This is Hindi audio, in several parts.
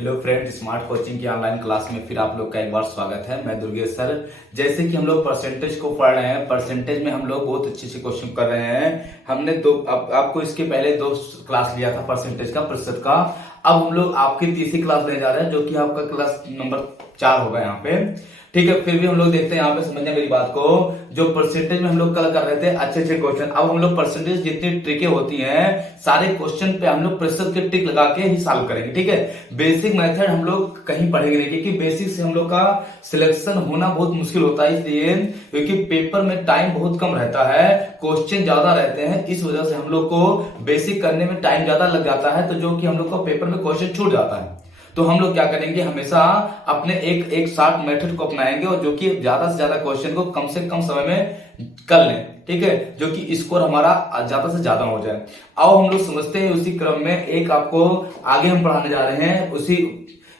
हेलो फ्रेंड, स्मार्ट कोचिंग की ऑनलाइन क्लास में फिर आप लोग का एक बार स्वागत है। मैं दुर्गेश सर। जैसे कि हम लोग परसेंटेज को पढ़ रहे हैं, परसेंटेज में हम लोग बहुत अच्छे से क्वेश्चन कर रहे हैं। हमने आपको इसके पहले 2 क्लास लिया था परसेंटेज का, प्रतिशत का। अब हम लोग आपकी तीसरी क्लास लेने जा रहे हैं, जो कि आपका क्लास नंबर 4 होगा यहाँ पे। ठीक है, फिर भी हम लोग देखते हैं यहाँ पे, समझना मेरी बात को। जो परसेंटेज में हम लोग कल कर रहे थे अच्छे अच्छे क्वेश्चन, अब हम लोग परसेंटेज जितनी ट्रिकें होती हैं सारे क्वेश्चन पे हम लोग प्रतिशत के ट्रिक लगा के ही सॉल्व करेंगे। ठीक है, बेसिक मेथड हम लोग कहीं पढ़ेंगे नहीं, क्योंकि बेसिक से हम लोग का सिलेक्शन होना बहुत मुश्किल होता है। इसलिए क्योंकि पेपर में टाइम बहुत कम रहता है, क्वेश्चन ज्यादा रहते हैं, इस वजह से हम लोग को बेसिक करने में टाइम ज्यादा लग जाता है, तो जो कि हम लोग को पेपर में क्वेश्चन छूट जाता है। तो हम लोग क्या करेंगे, हमेशा अपने एक शॉर्ट मेथड को अपनाएंगे, और जो कि ज्यादा से ज्यादा क्वेश्चन को कम से कम समय में कर लें। ठीक है, जो कि स्कोर हमारा ज्यादा से ज्यादा हो जाए। आओ हम लोग समझते हैं उसी क्रम में, एक आपको आगे हम पढ़ाने जा रहे हैं उसी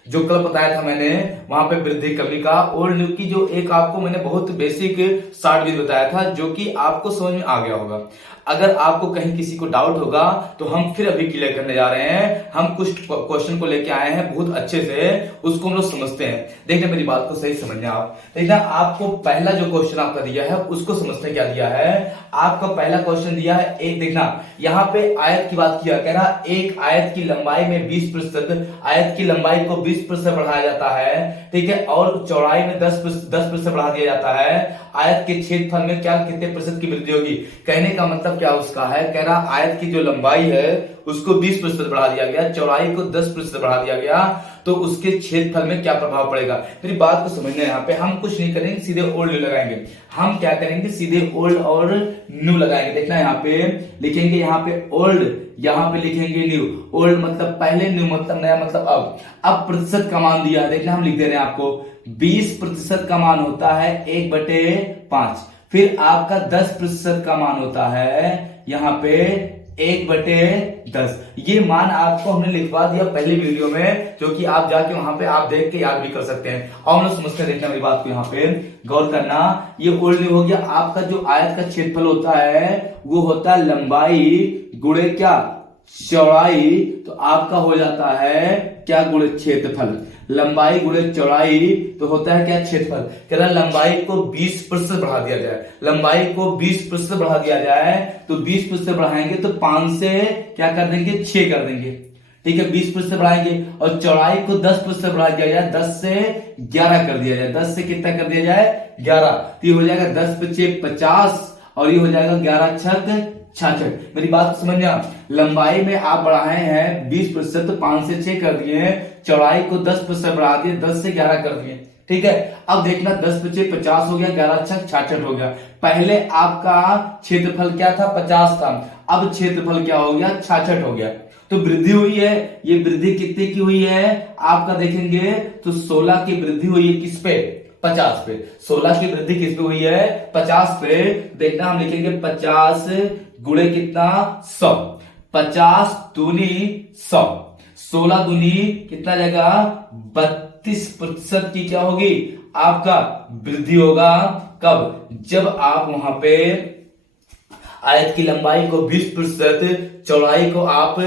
जो कल बताया था मैंने, वहां पे वृद्धि कमी का ओल्ड न्यू की जो एक आपको मैंने बहुत बेसिक शॉर्ट भी बताया था, जो कि आपको समझ में आ गया होगा। अगर आपको कहीं किसी को डाउट होगा तो हम फिर अभी क्लियर करने जा रहे हैं। हम कुछ क्वेश्चन को लेके आए हैं बहुत अच्छे से, उसको हम लोग समझते हैं। देखना मेरी बात को सही समझना आप। देखना, आपको पहला जो क्वेश्चन आपका दिया है उसको समझते क्या दिया है। आपका पहला क्वेश्चन दिया है एक, देखना यहाँ पे आयत की बात किया, कह रहा एक आयत की लंबाई में 20%, आयत की लंबाई को 20% बढ़ाया जाता है। ठीक है, और चौड़ाई में 10% बढ़ा दिया जाता है। आयत के क्षेत्रफल में क्या कितने प्रतिशत की वृद्धि होगी। कहने का मतलब क्या उसका है, कह रहा आयत की जो लंबाई है उसको 20% बढ़ा दिया गया, चौड़ाई को 10% बढ़ा दिया गया, तो उसके क्षेत्रफल में क्या प्रभाव पड़ेगा। मेरी बात को समझना, यहाँ पे हम कुछ नहीं करेंगे, सीधे ओल्ड न्यू लगाएंगे। हम क्या करेंगे, सीधे ओल्ड और न्यू लगाएंगे। देखना यहाँ पे लिखेंगे, यहाँ पे ओल्ड, यहाँ पे लिखेंगे न्यू। ओल्ड मतलब पहले, न्यू मतलब नया, मतलब अब प्रतिशत का मान दिया है। देखना हम लिख दे रहे हैं आपको, 20% का मान होता है 1/5। फिर आपका 10% का मान होता है यहाँ पे 1/10। ये मान आपको हमने लिखवा दिया पहले वीडियो में, जो कि आप जाके वहां पे आप देख के याद भी कर सकते हैं। और हम लोग समझते हैं, देखना मेरी बात को यहाँ पे गौर करना। ये ओल्ड न्यू हो गया। आपका जो आयत का क्षेत्रफल होता है वो होता है लंबाई गुणे क्या, चौड़ाई। तो आपका हो जाता है क्या, गुणे क्षेत्रफल। लंबाई गुणे चौड़ाई तो होता है क्या, क्षेत्रफल। कह रहा लंबाई को 20% बढ़ा दिया जाए, लंबाई को 20% बढ़ा दिया जाए, तो 20% बढ़ाएंगे तो 5 से क्या कर देंगे, 6 कर देंगे। ठीक है, 20% बढ़ाएंगे, और चौड़ाई को 10% बढ़ा दिया जाए, 10 से 11 कर दिया जाए। 10 से कितना कर दिया जाए, 11। तो ये हो जाएगा 10 × 6 = 50, और ये हो जाएगा 11 × 6 = 66। मेरी बात समझना, लंबाई में आप बढ़ाए हैं 20%, तो 5 से 6 कर दिए, चौड़ाई को 10% बढ़ा दिए, 10 से 11 कर दिए। ठीक है, अब देखना 10 × 6 = 50 हो गया, 11 × 6 = 66 हो गया। पहले आपका क्षेत्रफल क्या था, 50 था, अब क्षेत्रफल क्या हो गया, 66 हो गया। तो वृद्धि हुई है। ये वृद्धि कितने की हुई है, आपका देखेंगे तो 16 की वृद्धि हुई है, किस पे, 50 पे। 16 की वृद्धि किस पे हुई है, 50 पे। देखना हम लिखेंगे 50 गुणे कितना, 100। 50 दूनी 100, 16 दूनी कितना जाएगा, 32% की क्या होगी, आपका वृद्धि होगा। कब, जब आप वहां पे आयत की लंबाई को 20%, चौड़ाई को आप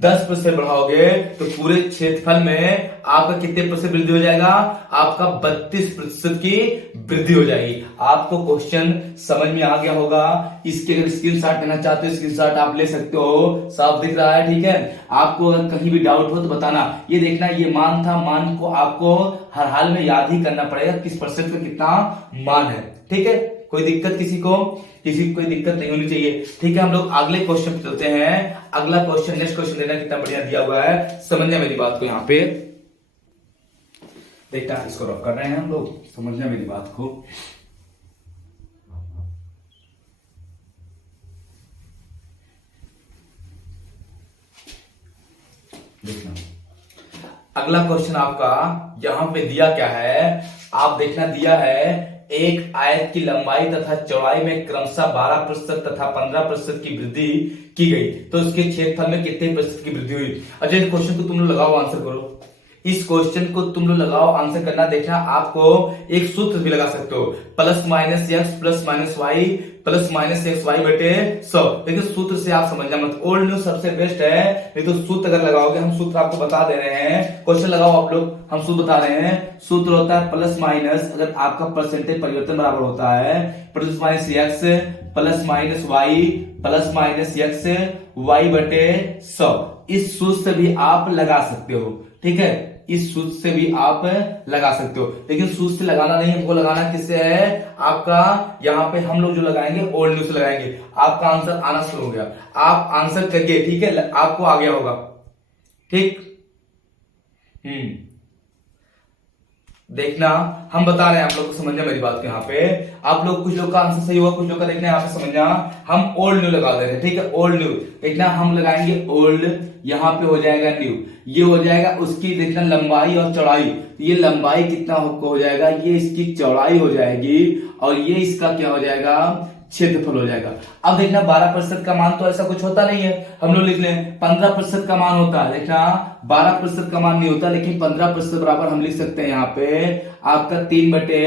10% बढ़ाओगे, तो पूरे क्षेत्रफल में आपका कितने % वृद्धि हो जाएगा, आपका 32% की वृद्धि हो जाएगी। आपको क्वेश्चन समझ में आ गया होगा। इसके अगर स्क्रीनशॉट लेना चाहते हो, स्क्रीनशॉट आप ले सकते हो, साफ दिख रहा है। ठीक है, आपको अगर कहीं भी डाउट हो तो बताना। ये देखना, ये मान था, मान को आपको हर हाल में याद ही करना पड़ेगा, किस % का कितना मान है। ठीक है, कोई दिक्कत किसी को कोई दिक्कत नहीं होनी चाहिए। ठीक है, हम लोग अगले क्वेश्चन पे चलते हैं। अगला क्वेश्चन, नेक्स्ट क्वेश्चन देखना कितना बढ़िया दिया हुआ है, समझना मेरी बात को। यहाँ पे देखना, इसको रफ कर रहे हैं हम लोग, समझना मेरी बात को। देखना, अगला क्वेश्चन आपका यहां पे दिया क्या है, आप देखना दिया है एक आयत की लंबाई तथा चौड़ाई में क्रमशः 12% तथा 15% की वृद्धि की गई, तो उसके क्षेत्रफल में कितने % की वृद्धि हुई। अच्छा, इस क्वेश्चन को तुम लोग लगाओ, आंसर करो। इस क्वेश्चन को तुम लोग लगाओ, आंसर करना, देखना आपको एक सूत्र भी लगा सकते हो, plus minus X plus minus Y plus minus X Y बटे 100। लेकिन सूत्र से आप समझना मत, ओल्ड न्यूज सबसे बेस्ट है। नहीं तो सूत्र अगर लगाओगे, हम सूत्र आपको बता दे रहे हैं, क्वेश्चन लगाओ आप लोग, हम सूत्र बता रहे हैं। सूत्र होता है प्लस माइनस, अगर आपका परसेंटेज परिवर्तन बराबर होता है plus minus X plus minus Y plus minus X Y बटे 100। इस सूत्र से भी आप लगा सकते हो, ठीक है, इस सूत्र से भी आप लगा सकते हो। लेकिन सूत्र से लगाना नहीं, हमको लगाना किससे है, आपका यहाँ पे हम लोग जो लगाएंगे ओल्ड न्यूज से लगाएंगे। आपका आंसर आना शुरू हो गया, आप आंसर करिए, ठीक है, आपको आ गया होगा, ठीक। देखना, हम बता रहे हैं आप लोग को, समझना मेरी बात को। यहाँ पे आप लोग, कुछ लोग का आंसर सही होगा, कुछ लोग का देखना यहाँ पे समझना। हम ओल्ड न्यू लगा दे रहे हैं, ठीक है, ओल्ड न्यू। देखना हम लगाएंगे ओल्ड, यहाँ पे हो जाएगा न्यू, ये हो जाएगा उसकी, देखना लंबाई और चौड़ाई। ये लंबाई कितना हो जाएगा, ये इसकी चौड़ाई हो जाएगी, और ये इसका क्या हो जाएगा, क्षेत्रफल हो जाएगा। अब देखना 12% का मान तो ऐसा कुछ होता नहीं है, हम लोग लिख लें 15% का मान होता है। देखना 12% का मान नहीं होता, लेकिन 15% बराबर हम लिख सकते हैं यहाँ पे आपका 3 बटे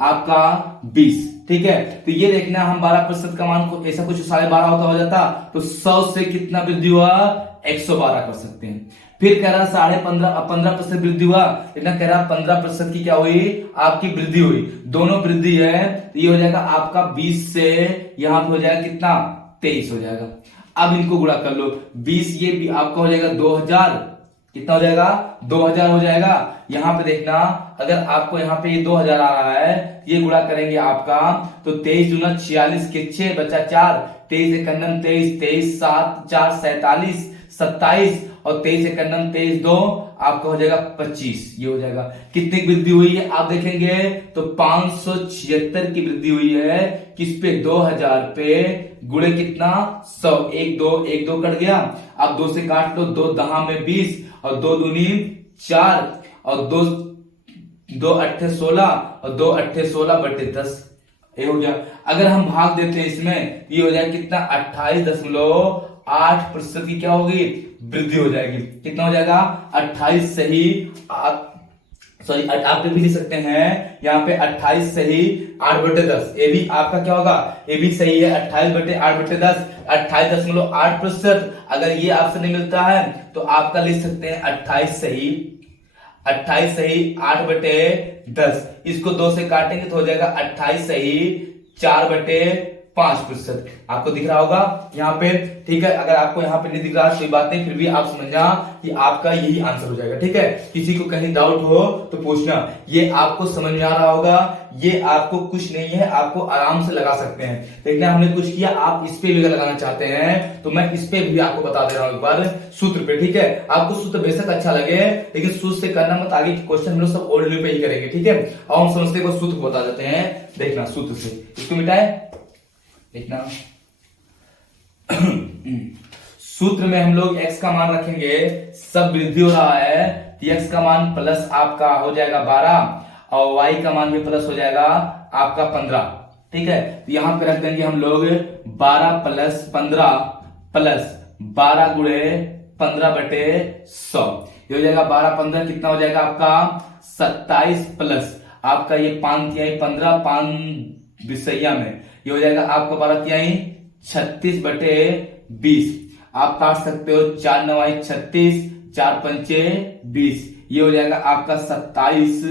आपका 20, ठीक है। तो ये देखना हम 12% का मान को ऐसा कुछ 12.5 होता हो जाता, तो 100 से कितना वृद्धि हुआ, 112 कर सकते हैं। फिर कह रहा 15% वृद्धि हुआ, इतना कह रहा 15% की क्या हुई, आपकी वृद्धि हुई, दोनों वृद्धि है, तो ये हो जाएगा आपका 20 से यहां पे हो जाएगा कितना, 23 हो जाएगा। अब इनको गुणा कर लो, 20 ये भी आपका हो जाएगा 2000, कितना हो जाएगा, 2000 हो जाएगा। यहां पे देखना, अगर आपको यहाँ पे ये 2000 आ रहा है, ये गुणा करेंगे आपका, तो 23 दूना 46 के 6 बचा 4, 23 एक 23, 23 7 4 47 27, और 23 एक 23 2 आपका हो जाएगा 25, ये हो जाएगा। कितनी वृद्धि हुई है आप देखेंगे तो 576 की वृद्धि हुई है, किस पे, 2000 पे, गुणे कितना, 100, 1 2 कट गया, अब 2 से काट लो, 2 दहा में 20, और 2 दूनी 4, और 2 अट्ठे 16, और 2 अट्ठे 16 बटे 10, ये हो गया। अगर हम भाग देते हैं इसमें, ये हो जाएगा कितना, 28.8% की क्या होगी, वृद्धि हो जाएगी। कितना हो जाएगा, 28 सही, सॉरी आप भी लिख सकते हैं यहाँ पे 28 सही 8/10, ये भी आपका क्या होगा, ये भी सही है, 28 बटे 8/10, 28.8%। अगर ये आपसे नहीं मिलता है तो आपका लिख सकते हैं 28 सही 8/10। इसको 2 से काटेंगे तो हो जाएगा 28 सही 4/5%। आपको दिख रहा होगा यहाँ पे, ठीक है। अगर आपको यहाँ पे नहीं दिख रहा कोई बात नहीं, फिर भी आप समझना कि आपका यही आंसर हो जाएगा, ठीक है। किसी को कहीं डाउट हो तो पूछना, ये आपको समझ में आ रहा होगा, ये आपको कुछ नहीं है, आपको आराम से लगा सकते हैं। देखना हमने कुछ किया, आप इस पे भी अगर लगाना चाहते हैं तो मैं इस पे भी आपको बता दे रहा हूं एक बार सूत्र पे, ठीक है। आपको सूत्र बेशक अच्छा लगे, लेकिन सूत्र से करना मत, आगे क्वेश्चन हम लोग सब ओल्ड न्यू पे ही करेंगे, ठीक है। और हम समझते को सूत्र बता देते हैं। देखना सूत्र से इसको मिटाए, देखना सूत्र में हम लोग x का मान रखेंगे, सब वृद्धि हो रहा है, x का मान प्लस आपका हो जाएगा 12, और y का मान भी प्लस हो जाएगा आपका 15, ठीक है। तो यहां पे रख देंगे हम लोग 12 प्लस 15 प्लस 12 गुणे 15/100, ये हो जाएगा 12 15 कितना हो जाएगा आपका 27, प्लस आपका ये 5 तिहाई 15, 5 विषया में ये हो जाएगा आपका 12 तिहाई 36/20। आप काट सकते हो, 4 9 36, 4 पंचे 20, ये हो जाएगा आपका 27,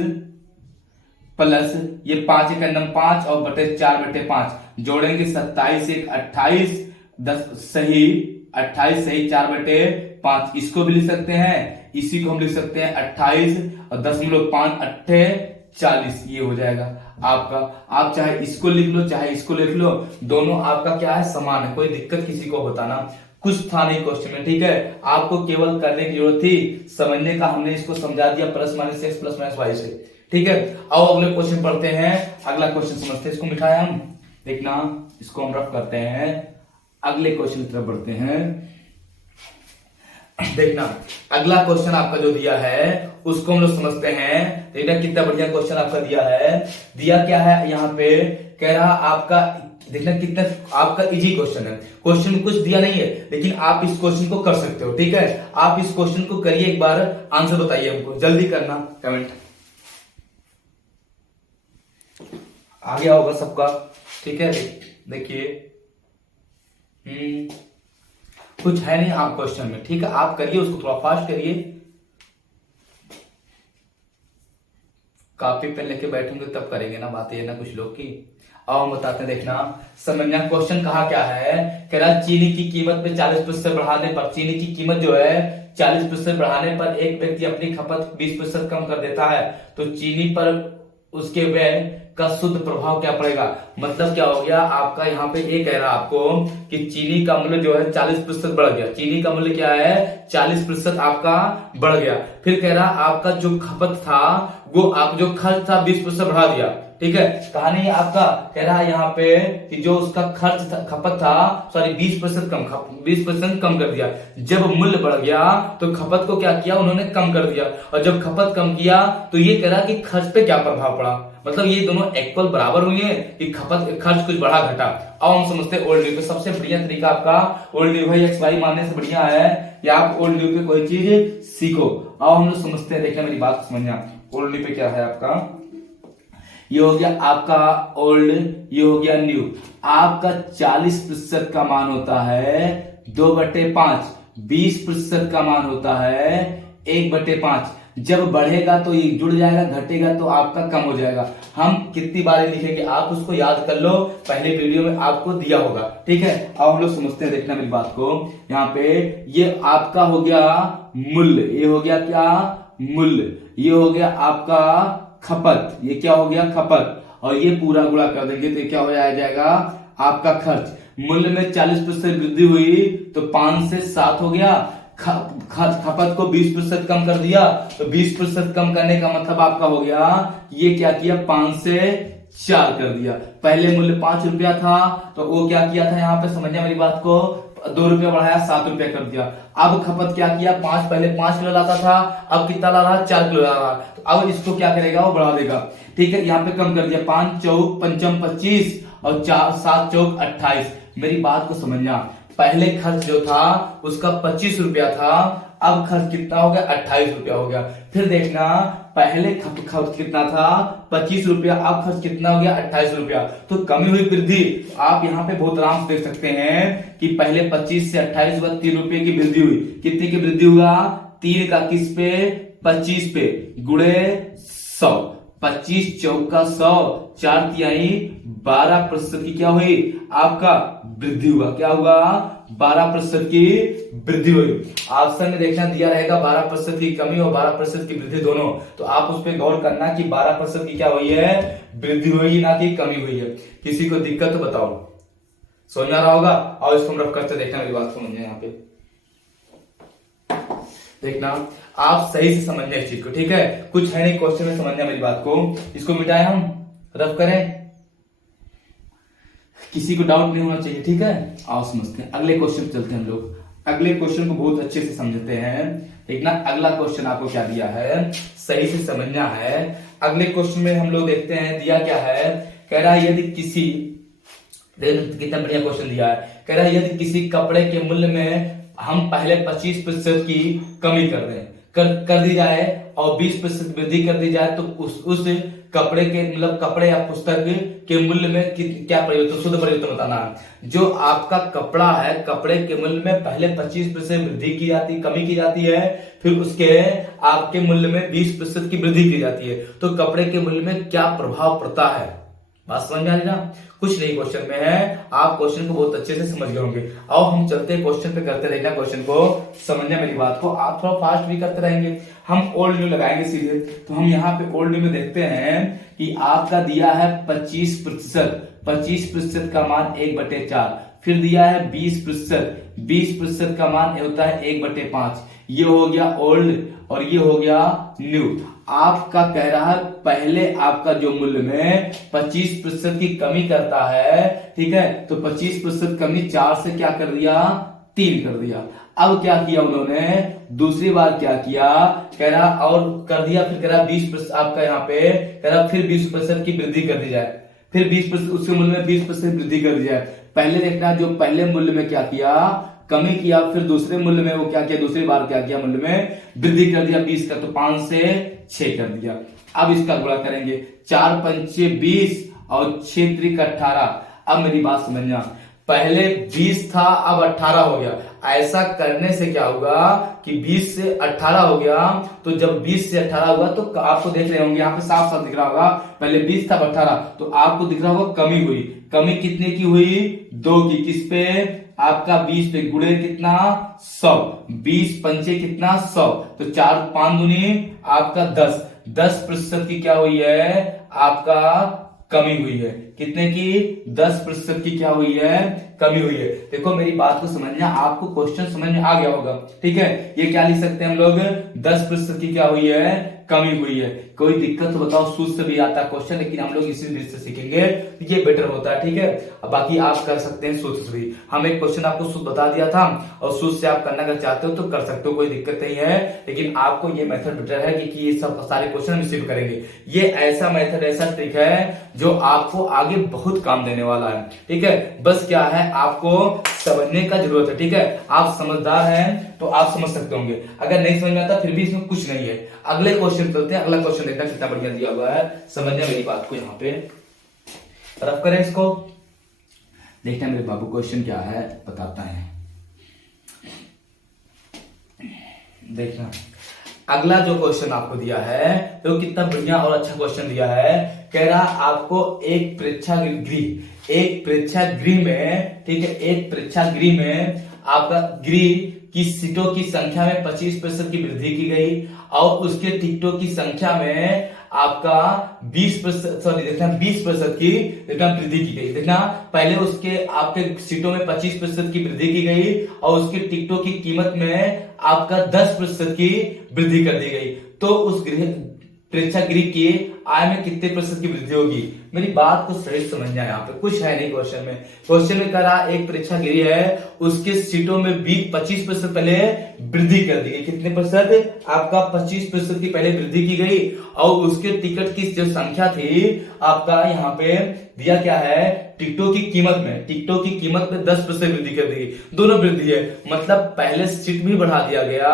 प्लस ये 5 एक 5 और बटे 4/5 जोड़ेंगे 27 एक 28, 10 सही 28 सही 4/5, इसको भी लिख सकते हैं, इसी को हम लिख सकते हैं 28 और 10.5 अट्ठे 40, ये हो जाएगा आपका। आप चाहे इसको लिख लो चाहे इसको लिख लो, दोनों आपका क्या है, समान है, कोई दिक्कत किसी को बताना कुछ था नहीं क्वेश्चन में, ठीक है। आपको केवल करने की जरूरत थी, समझने का हमने इसको समझा दिया, plus minus X plus minus Y से, ठीक है। आओ अगले क्वेश्चन पढ़ते हैं, अगला क्वेश्चन समझते हैं, इसको मिटाया हम, देखना इसको हम रफ करते हैं, अगले क्वेश्चन की तरफ बढ़ते हैं। देखना अगला क्वेश्चन आपका जो दिया है उसको हम लोग समझते हैं। देखना कितना बढ़िया क्वेश्चन आपका दिया है। दिया क्या है यहाँ पे कह रहा आपका, देखना कितना आपका इजी क्वेश्चन है, क्वेश्चन में कुछ दिया नहीं है लेकिन आप इस क्वेश्चन को कर सकते हो। ठीक है, आप इस क्वेश्चन को करिए, एक बार आंसर बताइए हमको, जल्दी करना कमेंट। आ गया होगा सबका? ठीक है, देखिए कुछ है नहीं आप क्वेश्चन में। ठीक है, आप करिए उसको, थोड़ा फास्ट करिए। कॉपी पेन लेके बैठेंगे तब करेंगे ना, बात ये ना कुछ लोग की। आओ हम बताते हैं, देखना समझना। क्वेश्चन कहा क्या है, कह रहा चीनी की कीमत पे 40% बढ़ाने पर, चीनी की कीमत जो है 40% बढ़ाने पर एक व्यक्ति अपनी खपत 20% कम कर देता है, तो चीनी पर उसके व्यय का शुद्ध प्रभाव क्या पड़ेगा। मतलब क्या हो गया आपका, यहाँ पे ये कह रहा आपको कि चीनी का मूल्य जो है 40% बढ़ गया, चीनी का मूल्य क्या है 40% आपका बढ़ गया। फिर कह रहा आपका जो खपत था, वो आप जो खर्च था 20% बढ़ा दिया। ठीक है, कहानी आपका कह रहा है यहाँ पे कि जो उसका खर्च था, खपत था, सॉरी 20% कम कर दिया। जब मूल्य बढ़ गया तो खपत को क्या किया उन्होंने, कम कर दिया। और जब खपत कम किया तो ये कह रहा कि खर्च पे क्या प्रभाव पड़ा। मतलब ये दोनों इक्वल बराबर हुए हैं कि खर्च कुछ बढ़ा घटा। अब हम समझते हैं ओल्ड ड्यू पे। सबसे बढ़िया तरीका आपका ओल्ड ड्यू भाई एक्स वाई मानने से बढ़िया है कि आप ओल्ड ड्यू पे कोई चीज सीखो। अब हम लोग समझते हैं, देखना मेरी बात समझना, ओल्ड ड्यू पे क्या है आपका, ये हो गया आपका ओल्ड, ये हो गया न्यू। आपका 40% का मान होता है 2/5, 20% का मान होता है 1/5। जब बढ़ेगा तो ये जुड़ जाएगा, घटेगा तो आपका कम हो जाएगा। हम कितनी बार लिखेंगे आप उसको याद कर लो, पहले वीडियो में आपको दिया होगा। ठीक है, अब हम लोग समझते हैं, देखना मेरी बात को। यहाँ पे ये आपका हो गया मूल्य, ये हो गया क्या मूल्य, ये हो गया आपका खपत, ये क्या हो गया खपत, और ये पूरा गुणा कर देंगे तो क्या हो जाएगा आपका खर्च। मूल्य में 40% वृद्धि हुई तो 5 से 7 हो गया। खपत को 20% कम कर दिया तो 20% कम करने का मतलब आपका हो गया, ये क्या किया 5 से 4 कर दिया। पहले मूल्य 5 रुपया था तो वो क्या किया था, यहाँ पे समझिए मेरी बात को, 2 रुपया बढ़ाया 7 रुपया कर दिया। अब खपत क्या किया, पहले 5 किलो लाता था, अब कितना ला रहा 4 किलो ला रहा, तो अब इसको क्या करेगा वो बढ़ा देगा। ठीक है, यहाँ पे कम कर दिया, 5 चौक 55 25 और 7 चौक 28। मेरी बात को समझना, पहले खर्च जो था उसका 25 रुपया था, अब खर्च कितना हो गया 28 रुपया हो गया। फिर देखना पहले खर्च कितना था 25 रुपया, अब खर्च कितना हो गया 28 रुपया, तो कमी हुई वृद्धि। आप यहाँ पे बहुत आराम से देख सकते हैं कि पहले 25 से 28 हुआ, 3 रुपए की वृद्धि हुई। कितने की वृद्धि हुआ, 3 का किस पे 25 पे, गुणे 100, 25 चौका 100, 4 तिहाई 12% की क्या हुई आपका वृद्धि हुआ। क्या हुआ 12% की वृद्धि हुई। ऑप्शन में देखना दिया रहेगा 12% की कमी और 12% की वृद्धि दोनों, तो आप उस पर गौर करना कि 12% की क्या हुई है वृद्धि हुई, ना कि कमी हुई है। किसी को दिक्कत तो बताओ, समझ आ रहा होगा। और इसको हम रफ करते, देखना मेरी बात समझिए। यहाँ पे देखना आप सही से समझना इस चीज को। ठीक है, कुछ है नहीं क्वेश्चन में, समझना मेरी बात को। इसको मिटाएं, हम रफ करें, किसी को डाउट नहीं होना चाहिए। ठीक है, आओ समझते हैं, अगले क्वेश्चन पे चलते हैं हम लोग। अगले क्वेश्चन को बहुत अच्छे से समझते हैं। देखना अगला क्वेश्चन आपको क्या दिया है, सही से समझना है। अगले क्वेश्चन में हम लोग देखते हैं दिया क्या है, कह रहा है यदि किसी, कितना बढ़िया क्वेश्चन दिया है, कह रहा है यदि किसी कपड़े के मूल्य में हम पहले 25% की कमी कर दें, कर दी जाए और 20% वृद्धि कर दी जाए, तो उस कपड़े के मतलब कपड़े या पुस्तक के मूल्य में क्या परिवर्तन, शुद्ध परिवर्तन बताना है। जो आपका कपड़ा है, कपड़े के मूल्य में पहले 25% वृद्धि की जाती, कमी की जाती है, फिर उसके आपके मूल्य में 20% की वृद्धि की जाती है, तो कपड़े के मूल्य में क्या प्रभाव पड़ता है। बात समझ में आ रही ना, कुछ नहीं क्वेश्चन में है, आप क्वेश्चन को बहुत अच्छे से समझ गए होंगे। आओ हम चलते हैं क्वेश्चन पे, करते रहना क्वेश्चन को, समझना मेरी बात को। आप थोड़ा फास्ट भी करते रहेंगे, हम ओल्ड न्यू लगाएंगे सीधे। तो हम यहाँ पे ओल्ड न्यू में देखते हैं कि आपका दिया है 25%, 25% का मान 1/4, फिर दिया है 20%, 20% का मान होता है 1/5। ये हो गया ओल्ड और ये हो गया न्यू। आपका कह रहा है पहले आपका जो मूल्य में 25% की कमी करता है, ठीक है, तो 25% कमी 4 से क्या कर दिया 3 कर दिया। अब क्या किया उन्होंने, दूसरी बार क्या किया, कह रहा और कर दिया, फिर कह रहा 20% आपका यहाँ पे कह रहा फिर 20% की वृद्धि कर दी जाए, फिर 20%, उसके मूल्य में 20% वृद्धि कर दिया। पहले देखना, जो पहले मूल्य में क्या किया, कमी किया, फिर दूसरे मूल्य में वो क्या किया, दूसरी बार क्या किया, मूल्य में वृद्धि कर दिया 20 का, तो 5 से 6 कर दिया। अब इसका गुणा करेंगे, 4 पंचे 20 और 6 त्रिक 18। अब मेरी बात समझना, पहले 20 था अब 18 हो गया। ऐसा करने से क्या होगा कि 20 से 18 हो गया, तो जब 20 से 18 हुआ तो आपको देख रहे होंगे यहाँ पे साफ साफ दिख रहा होगा, पहले 20 था अब 18, तो आपको दिख रहा होगा कमी हुई। कमी कितने की हुई, 2 की। किस पे, आपका 20 पे, गुणे कितना, 100, 20 पंचे कितना, 100, तो 4 5 दूनी आपका 10% की क्या हुई है, आपका कमी हुई है। कितने की, 10% की क्या हुई है, कमी हुई है। देखो मेरी बात को समझना, आपको क्वेश्चन समझ में आ गया होगा, ठीक है। ये क्या लिख सकते हैं हम लोग, 10% की क्या हुई है, कमी हुई है। कोई दिक्कत तो बताओ, सूत्र से भी आता है क्वेश्चन, लेकिन हम लोग इसी दृष्टि से सीखेंगे, ये बेटर होता है, ठीक है। अब बाकी आप कर सकते हैं सूत्र से भी। हम एक क्वेश्चन आपको सूत्र बता दिया था, और सूत्र से आप करना अगर चाहते हो तो कर सकते हो, कोई दिक्कत नहीं है। लेकिन आपको ये मेथड बेटर है कि ये सब सारे क्वेश्चन हम इसी पे करेंगे। ये ऐसा मेथड, ऐसा ट्रिक है जो आपको आगे बहुत काम देने वाला है, ठीक है। बस क्या है, आपको समझने का जरूरत है, ठीक है। आप समझदार हैं तो आप समझ सकते होंगे, अगर नहीं समझ में आता फिर भी इसमें कुछ नहीं है। अगले क्वेश्चन चलते हैं, अगला क्वेश्चन देखना कितना बढ़िया दिया हुआ है, समझने मेरी बात को। यहाँ पे रफ करें इसको, देखना मेरे बाबू क्वेश्चन क्या है, बताता है। देखना अगला जो क्वेश्चन आपको दिया है, तो कितना बढ़िया और अच्छा क्वेश्चन दिया है। कह रहा आपको एक प्रेक्षागृह में, ठीक है, एक प्रेक्षागृह में आपका गृह की सीटों की संख्या में 25% की वृद्धि की गई, और उसके टिकटों की संख्या में आपका 20% की वृद्धि की गई। देखना, पहले उसके आपके सीटों में 25% की वृद्धि की गई, और उसके टिकटों की कीमत में आपका 10% की वृद्धि कर दी गई, तो उस प्रेक्षागृह की आय में कितने प्रतिशत की वृद्धि होगी। मेरी बात को सही समझना है, यहाँ पे कुछ है नहीं क्वेश्चन में। क्वेश्चन में कह रहा एक प्रेक्षागृह है, उसके सीटों में 25% पहले वृद्धि कर दी गई। कितने प्रतिशत, आपका 25% की पहले वृद्धि की गई, और उसके टिकट की जो संख्या थी आपका यहाँ पे दिया क्या है, टिकटों की कीमत में 10% वृद्धि कर दी गई। दोनों वृद्धि है, मतलब पहले सीट भी बढ़ा दिया गया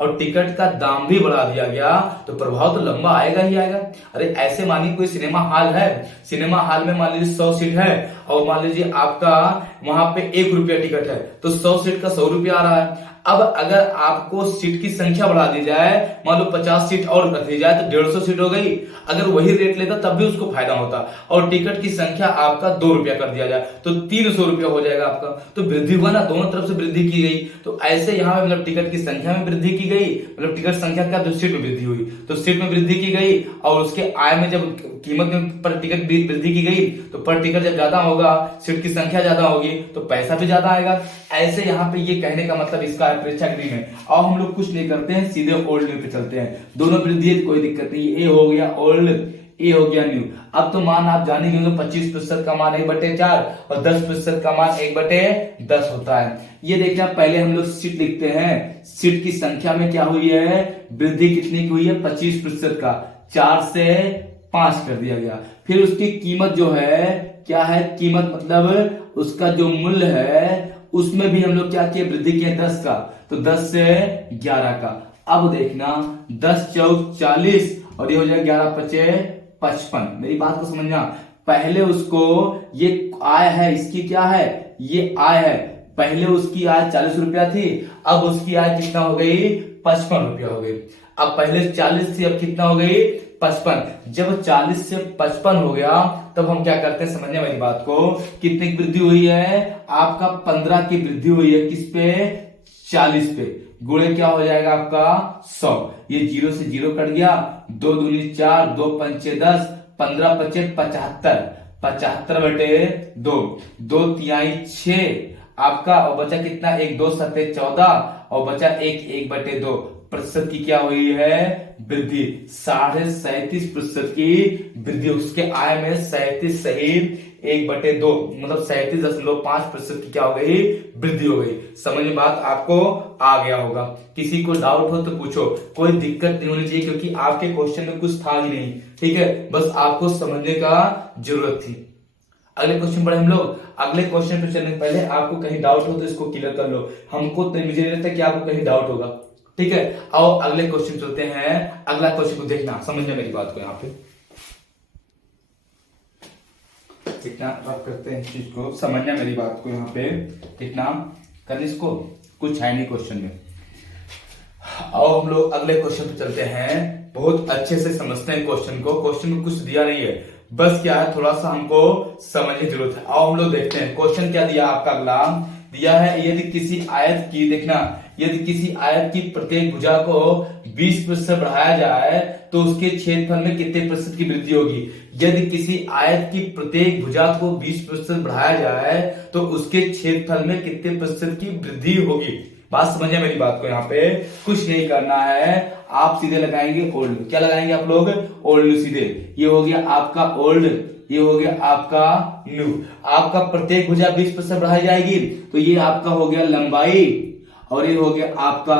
और टिकट का दाम भी बढ़ा दिया गया, तो प्रभाव तो लंबा आएगा ही आएगा। अरे ऐसे मानिए कोई सिनेमा हॉल है, सिनेमा हॉल में मान लीजिए 100 सीट है, और मान लीजिए आपका वहां पे 1 रुपया टिकट है, तो 100 सीट का 100 रुपया आ रहा है। अब अगर आपको सीट की संख्या बढ़ा दी जाए, मान लो 50 सीट और रख दी जाए, तो 150 सीट हो गई। अगर वही रेट लेता तब भी उसको फायदा होता, और टिकट की संख्या आपका 2 रुपया कर दिया जाए तो 300 रुपया हो जाएगा आपका। तो वृद्धि हुआ ना, दोनों तरफ से वृद्धि की गई। तो ऐसे यहाँ पे मतलब टिकट की संख्या में वृद्धि की गई, मतलब टिकट संख्या का जो सीट में वृद्धि हुई, तो सीट में वृद्धि की गई, और उसके आय में जब कीमत में पर टिकट वृद्धि की गई, तो पर टिकट जब ज्यादा होगा, सीट की संख्या ज्यादा होगी, तो पैसा भी ज्यादा आएगा। ऐसे यहाँ पे ये कहने का मतलब इसका है प्रेक्षागृह में। और हम लोग कुछ नहीं करते हैं, सीधे ओल्ड न्यू पे चलते हैं। दोनों वृद्धि है, कोई दिक्कत नहीं। ए हो गया ओल्ड, ए हो गया न्यू। अब तो मान आप जानेंगे, 25% का मान 1/4 और 10% का मान 1/10 होता है। ये देखिए, पहले हम लोग सीट लिखते हैं, सीट की संख्या में क्या हुई है, वृद्धि कितनी की हुई है, 25% का, 4 से 5 कर दिया गया। फिर उसकी कीमत जो है क्या है, कीमत मतलब उसका जो मूल्य है, उसमें भी हम लोग क्या किए, वृद्धि किए 10 का, तो 10 से 11 का। अब देखना 10 चौक 40, और ये हो जाएगा 11 पचे 55। मेरी बात को समझना, पहले उसको ये आय है, इसकी क्या है, ये आय है। पहले उसकी आय 40 रुपया थी, अब उसकी आय कितना हो गई, 55 रुपया हो गई। अब पहले 40 थी, अब कितना हो गई, 55। जब 40 से 55 हो गया, तब हम क्या करते हैं, समझने वाली बात को, कितने की वृद्धि हुई है, आपका 15 की वृद्धि हुई है। किस पे, 40 पे, गुणे क्या हो जाएगा आपका 100। ये 0 से 0 कट गया, 2 दूनी 4, 2 पंचे 10, 15 पचे 75, 75/2, 2 तिहाई 6 आपका, और बचा कितना, 1 2 7 14, और बचा 1/2 प्रतिशत की क्या हुई है, वृद्धि। 37.5% की वृद्धि, उसके आय में 37 सहित 1/2 मतलब 37.5% की क्या हो गई, वृद्धि हो गई। समझ में बात आपको आ गया होगा। किसी को डाउट हो तो पूछो, कोई दिक्कत नहीं होनी चाहिए, क्योंकि आपके क्वेश्चन में कुछ था ही नहीं, ठीक है, बस आपको समझने का जरूरत थी। अगले क्वेश्चन बढ़े हम लोग। अगले क्वेश्चन पे चलने से पहले आपको कहीं डाउट हो तो इसको क्लियर कर लो, हमको तो मुझे नहीं लगता कि आपको कहीं डाउट होगा। ठीक है, आओ अगले क्वेश्चन चलते हैं। अगला क्वेश्चन को देखना, समझना मेरी बात को, यहाँ पे कितना रफ करते हैं इस चीज को, समझना मेरी बात को, यहाँ पे कितना करने इसको, कुछ है नहीं क्वेश्चन में। आओ हम लोग अगले क्वेश्चन पे चलते हैं, बहुत अच्छे से समझते हैं क्वेश्चन को। क्वेश्चन में कुछ दिया नहीं है, बस क्या है थोड़ा सा हमको समझने की जरूरत है। आओ हम लोग देखते हैं क्वेश्चन क्या दिया आपका। अगला दिया है, यदि किसी आयत की, देखना, यदि किसी आयत की प्रत्येक भुजा को 20% बढ़ाया जाए तो उसके क्षेत्रफल में कितने प्रतिशत की वृद्धि होगी। यदि किसी आयत की प्रत्येक भुजा को 20% बढ़ाया जाए तो उसके क्षेत्रफल में कितने प्रतिशत की वृद्धि होगी। बात समझिए मेरी बात को, यहाँ पे कुछ नहीं करना है, आप सीधे लगाएंगे ओल्ड। क्या लगाएंगे आप लोग? ओल्ड सीधे। ये हो गया आपका ओल्ड, ये हो गया आपका न्यू। आपका प्रत्येक भुजा 20% बढ़ाई जाएगी तो ये आपका हो गया लंबाई, और ये हो गया आपका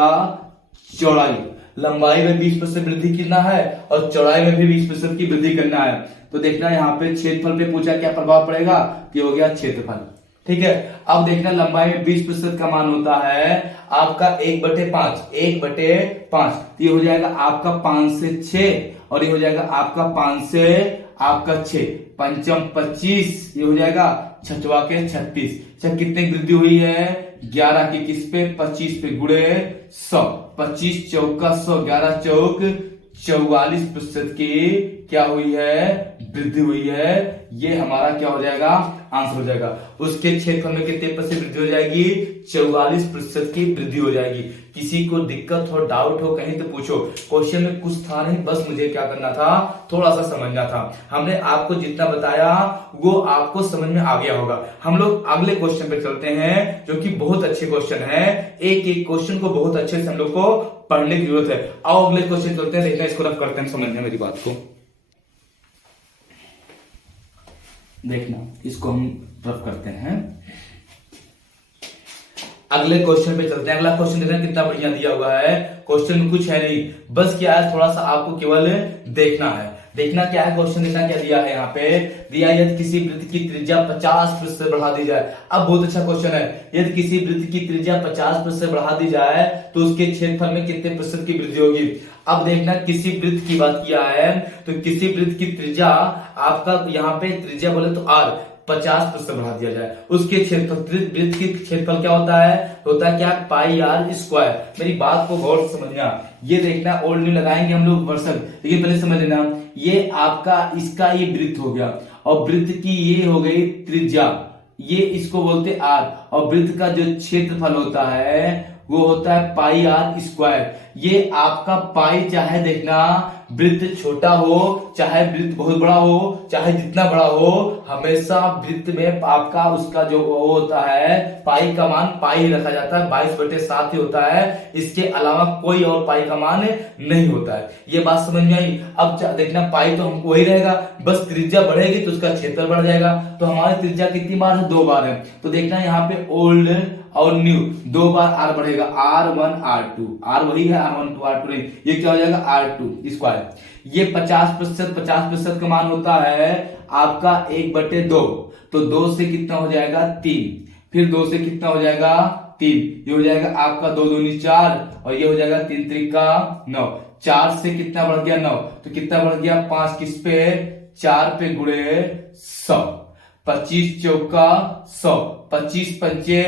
चौड़ाई। लंबाई में 20% वृद्धि करना है और चौड़ाई में भी 20% की वृद्धि करना है। तो देखना यहाँ पे क्षेत्रफल पे पूछा क्या प्रभाव पड़ेगा, ये हो गया क्षेत्रफल। ठीक है, अब देखना लंबाई में 20% का मान होता है आपका 1/5, 1/5। तो ये हो जाएगा आपका 5 से 6, और ये हो जाएगा आपका 5 से आपका 6, पंचम 25, ये हो जाएगा छठवा के 36। अच्छा, कितने वृद्धि हुई है? 11 की किस पे? 25 पे, गुणे 100, 25 चौका 100, 11 चौक 44% की क्या हुई है? वृद्धि हुई है। ये हमारा क्या हो जाएगा? आंसर हो जाएगा। उसके क्षेत्रफल में कितने प्रतिशत वृद्धि हो जाएगी? 44% की वृद्धि हो जाएगी। किसी को दिक्कत हो, डाउट हो कहीं तो पूछो, क्वेश्चन में कुछ था नहीं, बस मुझे क्या करना था, थोड़ा सा समझना था। हमने आपको जितना बताया वो आपको समझ में आ गया होगा। हम लोग अगले क्वेश्चन पे चलते हैं, जो कि बहुत अच्छे क्वेश्चन है। एक एक क्वेश्चन को बहुत अच्छे से हम लोग को पढ़ने की जरूरत है। आओ अगले क्वेश्चन चलते हैं, देखना इसको रफ करते हैं, समझना मेरी बात को। देखना इसको हम रफ करते हैं, अगले क्वेश्चन पे चलते हैं। अगला क्वेश्चन देखना कितना बढ़िया दिया हुआ है। क्वेश्चन में कुछ है नहीं, बस क्या है थोड़ा सा आपको केवल देखना है। देखना क्या है क्वेश्चन, देखना क्या दिया है। यहाँ पे दिया है, यदि किसी वृत्त की त्रिज्या 50% बढ़ा दी जाए। अब बहुत अच्छा क्वेश्चन है, यदि किसी वृत्त की त्रिज्या 50% बढ़ा दी जाए तो उसके क्षेत्रफल में कितने प्रतिशत की वृद्धि होगी। अब देखना किसी वृत्त की बात किया है, तो किसी वृत्त की त्रिज्या आपका, यहाँ पे त्रिज्या बोले तो r 50% बढ़ा दिया जाए, उसके क्षेत्रफल, वृत्त की क्षेत्रफल क्या होता है क्या? पाई आर स्क्वायर। मेरी बात को गौर से समझना। ये देखना ओल्ड न्यू लगाएंगे हम लोग वर्षन, लेकिन पहले समझ लेना, ये आपका इसका ये वृत्त हो गया, और वृत्त की ये हो गई त्रिज्या, ये इसको बोलते आर, और वृत्त का जो क्षेत्रफल होता है वो होता है पाई आर स्क्वायर। ये आपका पाई, चाहे देखना वृत्त छोटा हो चाहे वृत्त बहुत बड़ा हो, चाहे जितना बड़ा हो, हमेशा वृत्त में आपका उसका जो वो होता है पाई का मान पाई ही रखा जाता है, 22/7 ही होता है। इसके अलावा कोई और पाई का मान नहीं होता है। ये बात समझ में आई। अब देखना पाई तो हमको वही रहेगा, बस त्रिज्या बढ़ेगी तो उसका क्षेत्रफल बढ़ जाएगा। तो हमारी त्रिज्या कितनी बार है? 2 बार है। तो देखना यहाँ पे ओल्ड और न्यू 2 बार आर बढ़ेगा, R1 R2, आर वही है, R1 R2 नहीं, ये क्या हो जाएगा? R2 square. ये 50% का मान होता है आपका 1/2, तो 2 से कितना हो जाएगा? 3, फिर 2 से कितना हो जाएगा? 3, ये हो जाएगा आपका 2 दूनी 4, और ये हो जाएगा 3 त्रिका 9। 4 से कितना बढ़ गया? 9, तो कितना बढ़ गया? 5 किस पे? 4 पे, गुणे 100, 25 चौका 100, 25 पंचे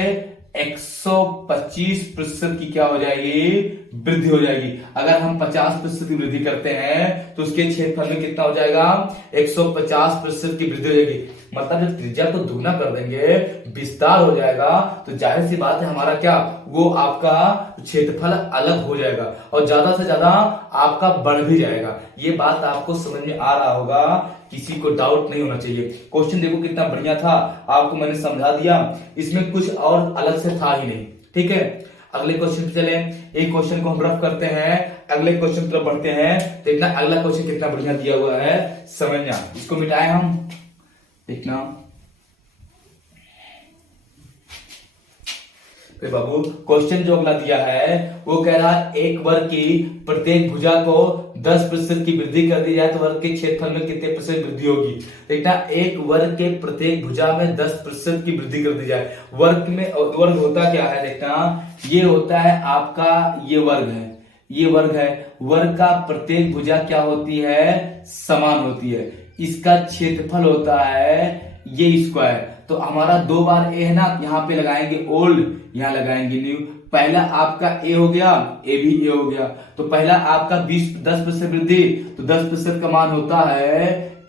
125% की क्या हो जाएगी? वृद्धि हो जाएगी। अगर हम 50% की वृद्धि करते हैं तो उसके क्षेत्रफल में कितना हो जाएगा? 150% की वृद्धि हो जाएगी। मतलब जब त्रिज्या को दुगना कर देंगे, विस्तार हो जाएगा, तो जाहिर सी बात है हमारा क्या, वो आपका क्षेत्रफल अलग हो जाएगा और ज्यादा से ज्यादा आपका बढ़ भी जाएगा। ये बात आपको समझ में आ रहा होगा, किसी को डाउट नहीं होना चाहिए। क्वेश्चन देखो कितना बढ़िया था, आपको मैंने समझा दिया, इसमें कुछ और अलग से था ही नहीं। ठीक है, अगले क्वेश्चन पे चले। एक क्वेश्चन को हम रफ करते हैं, अगले क्वेश्चन तरफ बढ़ते हैं। देखना अगला क्वेश्चन कितना बढ़िया दिया हुआ है, समझना। इसको मिटाएं हम, देखना तो बाबू क्वेश्चन जो अगला दिया है वो कह रहा है एक वर्ग की प्रत्येक भुजा को 10% की वृद्धि कर दी जाए तो वर्ग के क्षेत्रफल में कितने % वृद्धि होगी। देखना एक वर्ग के प्रत्येक भुजा में 10% की वृद्धि कर दी जाए। वर्ग में वर्ग होता क्या है, देखना ये होता है आपका, ये वर्ग है, ये वर्ग है। वर्ग का प्रत्येक भुजा क्या होती है, समान होती है। इसका क्षेत्रफल होता है ये स्क्वायर। तो हमारा 2 बार ए है ना, यहाँ पे लगाएंगे ओल्ड, यहाँ लगाएंगे न्यू। पहला आपका ए हो गया, ए भी ए हो गया। तो पहला आपका 10% वृद्धि, तो 10% का मान होता है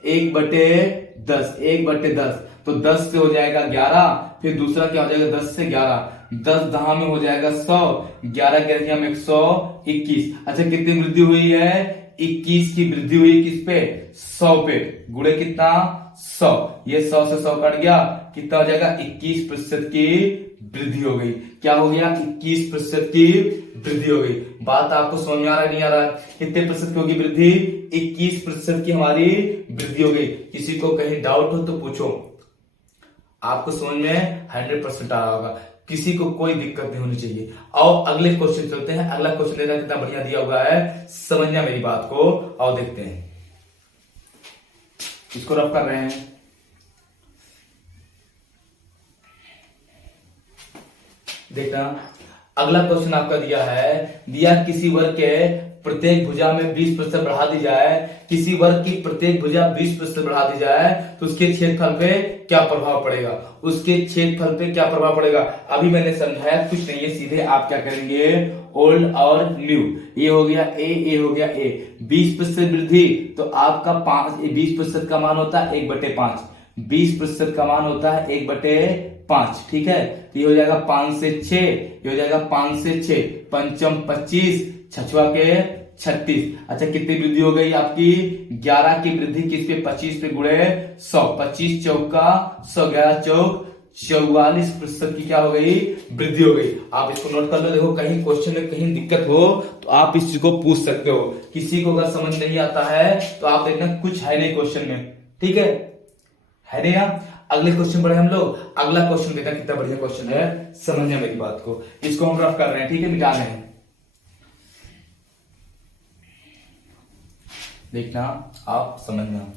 1/10, 1/10। तो 10 से हो जाएगा 11, फिर दूसरा क्या हो जाएगा 10 से 11, 10 दहा में हो जाएगा 100, 11 के हम 121। अच्छा कितनी वृद्धि हुई है, 21 की वृद्धि हुई किस पे, 100 पे। गुणे कितना 100, ये 100 से 100 कट गया, कितना हो जाएगा 21% की वृद्धि हो गई। क्या हो गया, 21% की वृद्धि हो गई। बात आपको समझ में आ रहा है, नहीं आ रहा है? कितने प्रतिशत की होगी वृद्धि, 21% की हमारी वृद्धि हो गई। किसी को कहीं डाउट हो तो पूछो, आपको समझ में 100% आ रहा होगा, किसी को कोई दिक्कत नहीं होनी चाहिए। आओ अगले क्वेश्चन चलते हैं। अगला क्वेश्चन देखना कितना बढ़िया दिया हुआ है, समझना मेरी बात को। आओ देखते हैं, इसको रफ कर रहे हैं। देखना अगला क्वेश्चन आपका दिया है, दिया किसी वर्ग के प्रत्येक भुजा में 20% बढ़ा दी जाए, किसी वर्ग की प्रत्येक भुजा 20% बढ़ा दी जाए तो उसके क्षेत्रफल पे क्या प्रभाव पड़ेगा, उसके क्षेत्रफल पे क्या प्रभाव पड़ेगा। अभी मैंने समझाया कुछ नहीं है, सीधे आप क्या करेंगे, ओल्ड और न्यू। ये हो गया ए हो गया ए। 20% वृद्धि तो आपका 20% का मान होता है 1/5, 20% का मान होता है 1/5, ठीक है। तो ये हो जाएगा 5 से 6, ये हो जाएगा 5 से 6, पंचम 25, छछवा के 36। अच्छा कितनी वृद्धि हो गई आपकी, 11 की वृद्धि किस पे, 25 पे गुणे 100, 25 चौका 100, 11 चौक 44% की क्या हो गई, वृद्धि हो गई। आप इसको नोट कर लो। देखो कहीं क्वेश्चन में कहीं दिक्कत हो तो आप इस चीज को पूछ सकते हो। किसी को अगर समझ नहीं आता है तो आप देखना कुछ है नहीं क्वेश्चन में, ठीक है नहीं ना। अगले क्वेश्चन बढ़े हम लोग। अगला क्वेश्चन देखना कितना बढ़िया क्वेश्चन है, समझना मेरी बात को। इसको हम रफ कर रहे हैं, ठीक है, मिटा रहे हैं। देखना आप समझना।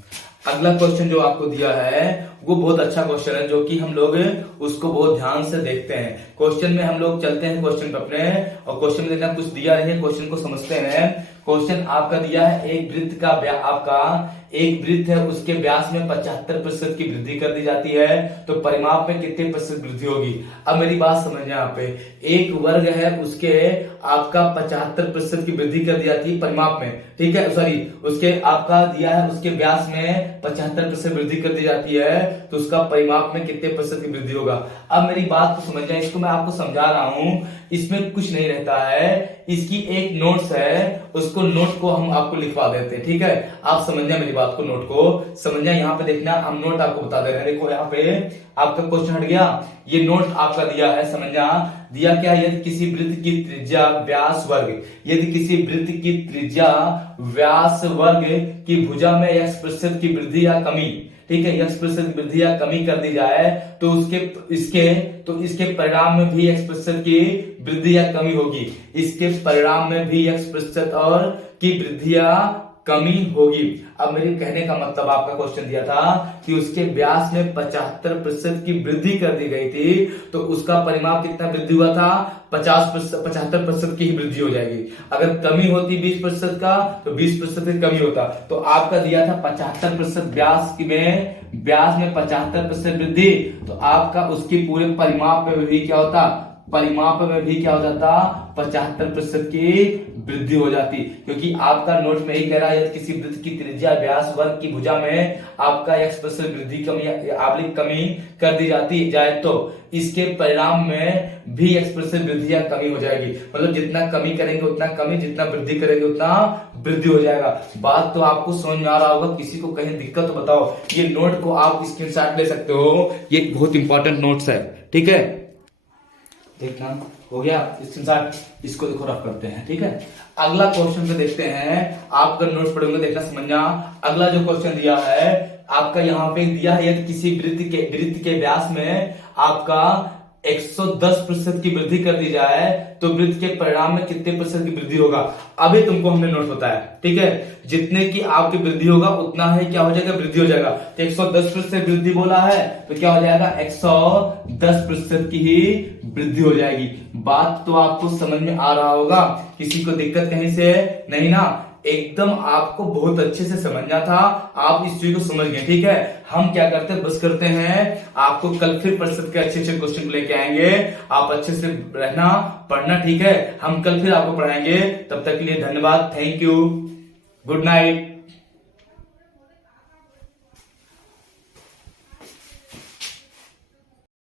अगला क्वेश्चन जो आपको दिया है वो बहुत अच्छा क्वेश्चन है, जो कि हम लोग उसको बहुत ध्यान से देखते हैं। क्वेश्चन में हम लोग चलते हैं क्वेश्चन पे अपने, और क्वेश्चन में देखना कुछ दिया नहीं है, क्वेश्चन को समझते हैं। क्वेश्चन आपका दिया है एक वृत्त का आपका एक वृत्त है, उसके व्यास में 75% की वृद्धि कर दी जाती है तो परिमाप में कितने % वृद्धि होगी। अब मेरी बात समझना, यहाँ पे एक वर्ग है, उसके आपका 75% की वृद्धि कर दी जाती है परिमाप में, ठीक है, सॉरी उसके आपका दिया है उसके व्यास में 75% वृद्धि कर दी जाती है तो उसका परिमाप में कितने % की वृद्धि होगा। अब मेरी बात को समझना, इसको मैं आपको समझा रहा हूं, इसमें कुछ नहीं रहता है। इसकी एक नोट्स है, उसको नोट को हम आपको लिखवा देते हैं, ठीक है। आप समझना मेरी बात को, नोट को समझना। यहाँ पे देखना हम नोट आपको बता दे रहे हैं। देखो यहाँ पे आपका क्वेश्चन हट गया, ये नोट आपका दिया है, समझना। दिया क्या, यदि किसी वृत्त की त्रिज्या व्यास वर्ग, यदि किसी वृत्त की त्रिज्या व्यास वर्ग की भुजा में x% की वृद्धि या कमी, ठीक है, x% की वृद्धि या कमी कर दी जाए तो इसके परिणाम में भी x% की वृद्धि या कमी होगी। इसके परिणाम में भी x% और की वृद्धि या कमी होगी। अब मेरे कहने का मतलब, आपका क्वेश्चन दिया था कि उसके व्यास में 75% की वृद्धि कर दी गई थी तो उसका परिमाप कितना वृद्धि हुआ था, 75% की ही वृद्धि हो जाएगी। अगर कमी होती 20% का तो 20% की कमी होता। तो आपका दिया था 75% व्यास में 75% वृद्धि, तो आपका उसकी पूरे परिमाप में भी क्या होता, परिमाप में भी क्या हो जाता, 75% की वृद्धि हो जाती। क्योंकि आपका नोट में ही कह रहा है यदि किसी वृत्त की त्रिज्या व्यास वर्ग की भुजा में आपका x% वृद्धि कमी कर दी जाती जाए तो इसके परिणाम में भी x% वृद्धि या कमी हो जाएगी। मतलब जितना कमी करेंगे उतना कमी, जितना वृद्धि करेंगे उतना वृद्धि हो जाएगा। बात तो आपको समझ में आ रहा होगा, किसी को कहीं दिक्कत तो बताओ। ये नोट को आप स्क्रीनशॉट ले सकते हो, ये बहुत इंपॉर्टेंट नोट्स है, ठीक है। देखना हो गया स्क्रीनशॉट, इसको देखो रफ करते हैं, ठीक है। अगला क्वेश्चन पे देखते हैं, आपका नोट्स पढ़ोगे देखना समझना। अगला जो क्वेश्चन दिया है आपका यहाँ पे दिया है, यदि किसी वृत्त के व्यास में आपका 110% की वृद्धि कर दी जाए तो वृत्त के परिणाम में कितने प्रतिशत की वृद्धि होगा, अभी तुमको हमने नोट होता है। ठीक है, जितने की आपकी वृद्धि होगा उतना ही क्या हो जाएगा, वृद्धि हो जाएगा। तो 110% वृद्धि बोला है तो क्या हो जाएगा, 110% की ही वृद्धि हो जाएगी। बात तो आपको समझ में आ रहा होगा, किसी को दिक्कत कहीं से नहीं ना, एकदम आपको बहुत अच्छे से समझना था, आप इस चीज को समझ गए। ठीक है, हम क्या करते हैं, बस करते हैं, आपको कल फिर प्रतिशत के अच्छे अच्छे क्वेश्चन लेके आएंगे, आप अच्छे से रहना, पढ़ना। ठीक है, हम कल फिर आपको पढ़ाएंगे, तब तक के लिए धन्यवाद, थैंक यू, गुड नाइट।